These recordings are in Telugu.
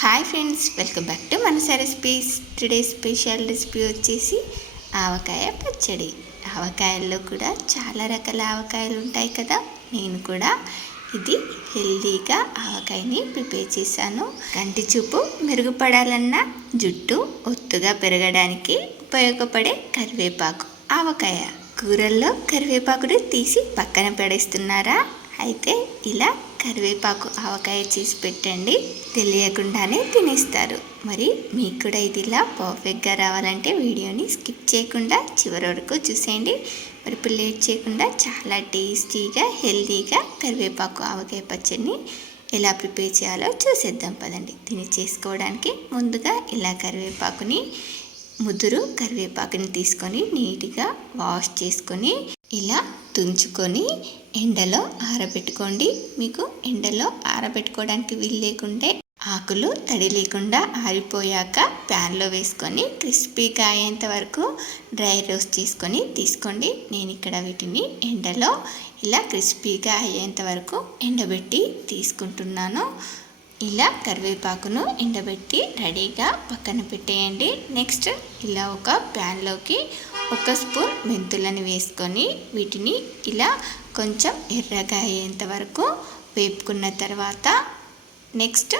Hi friends welcome back to Manasa recipes today special recipe వచ్చేసి ఆవకాయ పచ్చడి. ఆవకాయల్లో కూడా చాలా రకాల ఆవకాయలు ఉంటాయి కదా. నేను కూడా ఇది హెల్దీగా ఆవకాయని ప్రిపేర్ చేశాను. కంటి చూపు మెరుగుపడాలన్నా జుట్టు ఒత్తుగా పెరగడానికి ఉపయోగపడే కరివేపాకు ఆవకాయ. కూరల్లో కరివేపాకుని తీసి పక్కన పడేస్తున్నారా? అయితే ఇలా కరివేపాకు ఆవకాయ చేసి పెట్టండి. తెలియకుండానే తినేస్తారు. మరి మీకు కూడా ఇది ఇలా పర్ఫెక్ట్గా రావాలంటే వీడియోని స్కిప్ చేయకుండా చివరి వరకు చూసేయండి. మరి ఇప్పుడు లేట్ చేయకుండా చాలా టేస్టీగా హెల్తీగా కరివేపాకు ఆవకాయ పచ్చడిని ఎలా ప్రిపేర్ చేయాలో చూసేద్దాం పదండి. దీన్ని చేసుకోవడానికి ముందుగా ఇలా కరివేపాకుని ముదురు కరివేపాకుని తీసుకొని నీట్గా వాష్ చేసుకొని ఇలా తుంచుకొని ఎండలో ఆరబెట్టుకోండి. మీకు ఎండలో ఆరబెట్టుకోవడానికి వీలు లేకుంటే ఆకులు తడి లేకుండా ఆరిపోయాక ప్యాన్లో వేసుకొని క్రిస్పీగా అయ్యేంత వరకు డ్రై రోస్ట్ చేసుకొని తీసుకోండి. నేను ఇక్కడ వీటిని ఎండలో ఇలా క్రిస్పీగా అయ్యేంత వరకు ఎండబెట్టి తీసుకుంటున్నాను. ఇలా కరివేపాకును ఎండబెట్టి రెడీగా పక్కన పెట్టేయండి. నెక్స్ట్ ఇలా ఒక ప్యాన్లోకి ఒక స్పూన్ మెంతులను వేసుకొని వీటిని ఇలా కొంచెం ఎర్రగా అయ్యేంత వరకు వేపుకున్న తర్వాత నెక్స్ట్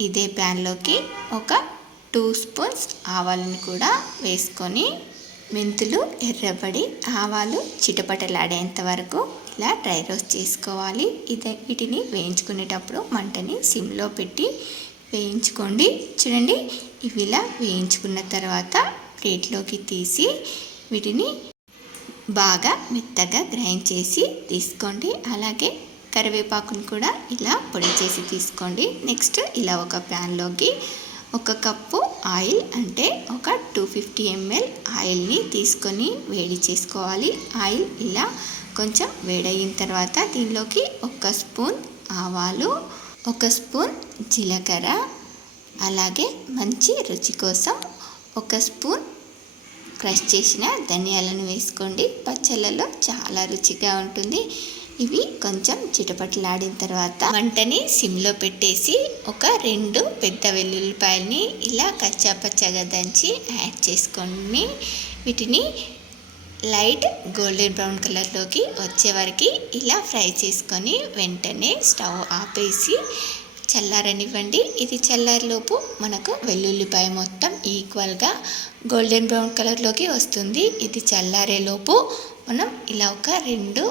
ఇదే ప్యాన్లోకి ఒక టూ స్పూన్స్ ఆవాలను కూడా వేసుకొని మెంతులు ఎర్రబడి ఆవాలు చిటపటలాడేంత వరకు ఇలా డ్రై రోస్ట్ చేసుకోవాలి. ఇదే వీటిని వేయించుకునేటప్పుడు మంటని సిమ్లో పెట్టి వేయించుకోండి. చూడండి ఇవి ఇలా వేయించుకున్న తర్వాత ప్లేట్లోకి తీసి వీటిని బాగా మెత్తగా గ్రైండ్ చేసి తీసుకోండి. అలాగే కరివేపాకును కూడా ఇలా పొడి చేసి తీసుకోండి. నెక్స్ట్ ఇలా ఒక ప్యాన్లోకి ఒక కప్పు ఆయిల్ అంటే ఒక టూ ఫిఫ్టీ ఎంఎల్ ఆయిల్ని తీసుకొని వేడి చేసుకోవాలి. ఆయిల్ ఇలా కొంచెం వేడయిన తర్వాత దీనిలోకి ఒక స్పూన్ ఆవాలు ఒక స్పూన్ జీలకర్ర అలాగే మంచి రుచి కోసం ఒక స్పూన్ క్రష్ చేసిన ధనియాలను వేసుకోండి. పచ్చళ్ళలో చాలా రుచిగా ఉంటుంది. ఇవి కొంచెం చిటపటలాడిన తర్వాత వంటని సిమ్లో పెట్టేసి ఒక రెండు పెద్ద వెల్లుల్లిపాయల్ని ఇలా కచ్చా పచ్చగా దంచి యాడ్ చేసుకొని వీటిని లైట్ గోల్డెన్ బ్రౌన్ కలర్లోకి వచ్చే వరకు ఇలా ఫ్రై చేసుకొని వెంటనే స్టవ్ ఆపేసి చల్లారనివ్వండి. ఇది చల్లారిలోపు మనకు వెల్లుల్లిపాయ మొత్తం ఈక్వల్గా గోల్డెన్ బ్రౌన్ కలర్లోకి వస్తుంది. ఇది చల్లారేలోపు మనం ఇలా ఒక రెండు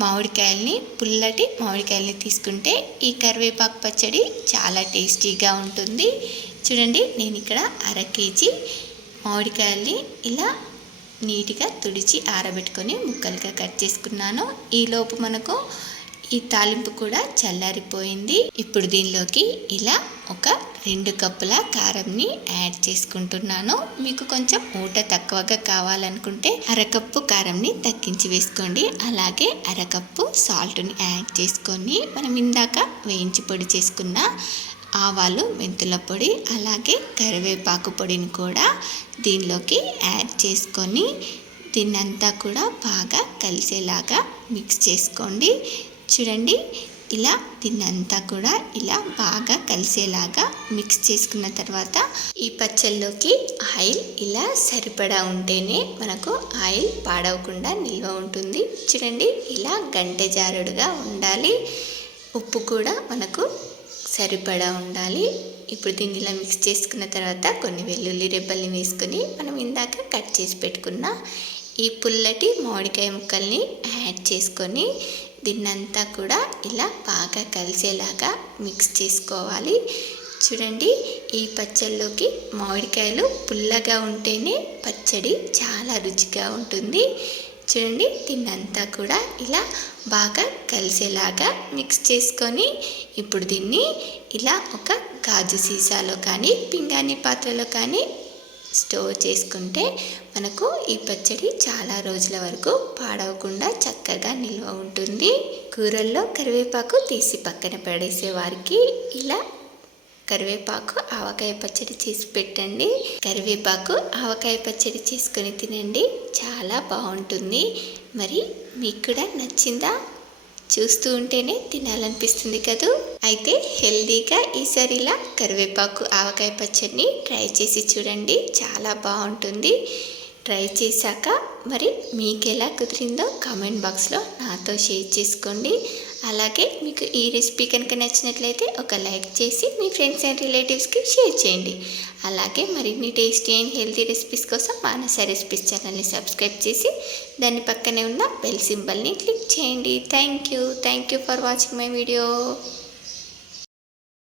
మామిడికాయల్ని పుల్లటి మామిడికాయల్ని తీసుకుంటే ఈ కరివేపాకు పచ్చడి చాలా టేస్టీగా ఉంటుంది. చూడండి నేను ఇక్కడ అర కేజీ మామిడికాయల్ని ఇలా నీట్గా తుడిచి ఆరబెట్టుకొని ముక్కలుగా కట్ చేసుకున్నాను. ఈలోపు మనకు ఈ తాలింపు కూడా చల్లారిపోయింది. ఇప్పుడు దీనిలోకి ఇలా ఒక రెండు కప్పుల కారంని యాడ్ చేసుకుంటున్నాను. మీకు కొంచెం ఊట తక్కువగా కావాలనుకుంటే అరకప్పు కారంని తగ్గించి వేసుకోండి. అలాగే అరకప్పు సాల్ట్ని యాడ్ చేసుకొని మనం ఇందాక వేయించి పొడి చేసుకున్న ఆవాలు మెంతుల పొడి అలాగే కరివేపాకు పొడిని కూడా దీనిలోకి యాడ్ చేసుకొని దీన్నంతా కూడా బాగా కలిసేలాగా మిక్స్ చేసుకోండి. చూడండి. ఇలా దీన్నంతా కూడా ఇలా బాగా కలిసేలాగా మిక్స్ చేసుకున్న తర్వాత ఈ పచ్చళ్ళలోకి ఆయిల్ ఇలా సరిపడా ఉంటేనే మనకు ఆయిల్ పాడవకుండా నిల్వ ఉంటుంది. చూడండి ఇలా గంటె జారుడుగా ఉండాలి. ఉప్పు కూడా మనకు సరిపడా ఉండాలి. ఇప్పుడు దీన్ని ఇలా మిక్స్ చేసుకున్న తర్వాత కొన్ని వెల్లుల్లి రెబ్బల్ని వేసుకొని మనం ఇందాక కట్ చేసి పెట్టుకున్న ఈ పుల్లటి మామిడికాయ ముక్కల్ని యాడ్ చేసుకొని దీన్నంతా కూడా ఇలా బాగా కలిసేలాగా మిక్స్ చేసుకోవాలి. చూడండి ఈ పచ్చళ్ళలోకి మామిడికాయలు పుల్లగా ఉంటేనే పచ్చడి చాలా రుచిగా ఉంటుంది. చూడండి దీన్నంతా కూడా ఇలా బాగా కలిసేలాగా మిక్స్ చేసుకొని ఇప్పుడు దీన్ని ఇలా ఒక గాజు సీసాలో కానీ పింగాణి పాత్రలో కానీ స్టోర్ చేసుకుంటే మనకు ఈ పచ్చడి చాలా రోజుల వరకు పాడవకుండా చక్కగా నిల్వ ఉంటుంది. కూరల్లో కరివేపాకు తీసి పక్కన పడేసే వారికి ఇలా కరివేపాకు ఆవకాయ పచ్చడి చేసి పెట్టండి. కరివేపాకు ఆవకాయ పచ్చడి చేసుకొని తినండి. చాలా బాగుంటుంది. మరి మీకు కూడా నచ్చిందా? చూస్తూ ఉంటేనే తినాలనిపిస్తుంది కదూ? అయితే హెల్దీగా ఈసారి ఇలా కరివేపాకు ఆవకాయ పచ్చడిని ట్రై చేసి చూడండి. చాలా బాగుంటుంది. ట్రై చేశాక మరి మీకు ఎలా కుదిరిందో కామెంట్ బాక్స్లో నాతో షేర్ చేసుకోండి. అలాగే మీకు ఈ రెసిపీ కనుక నచ్చినట్లయితే ఒక లైక్ చేసి మీ ఫ్రెండ్స్ అండ్ రిలేటివ్స్కి షేర్ చేయండి. అలాగే మరిన్ని టేస్టీ అండ్ హెల్తీ రెసిపీస్ కోసం మానస రెసిపీస్ ఛానల్ని సబ్స్క్రైబ్ చేసి దాని పక్కనే ఉన్న బెల్ సింబల్ని క్లిక్ చేయండి. Thank you thank you for watching my video.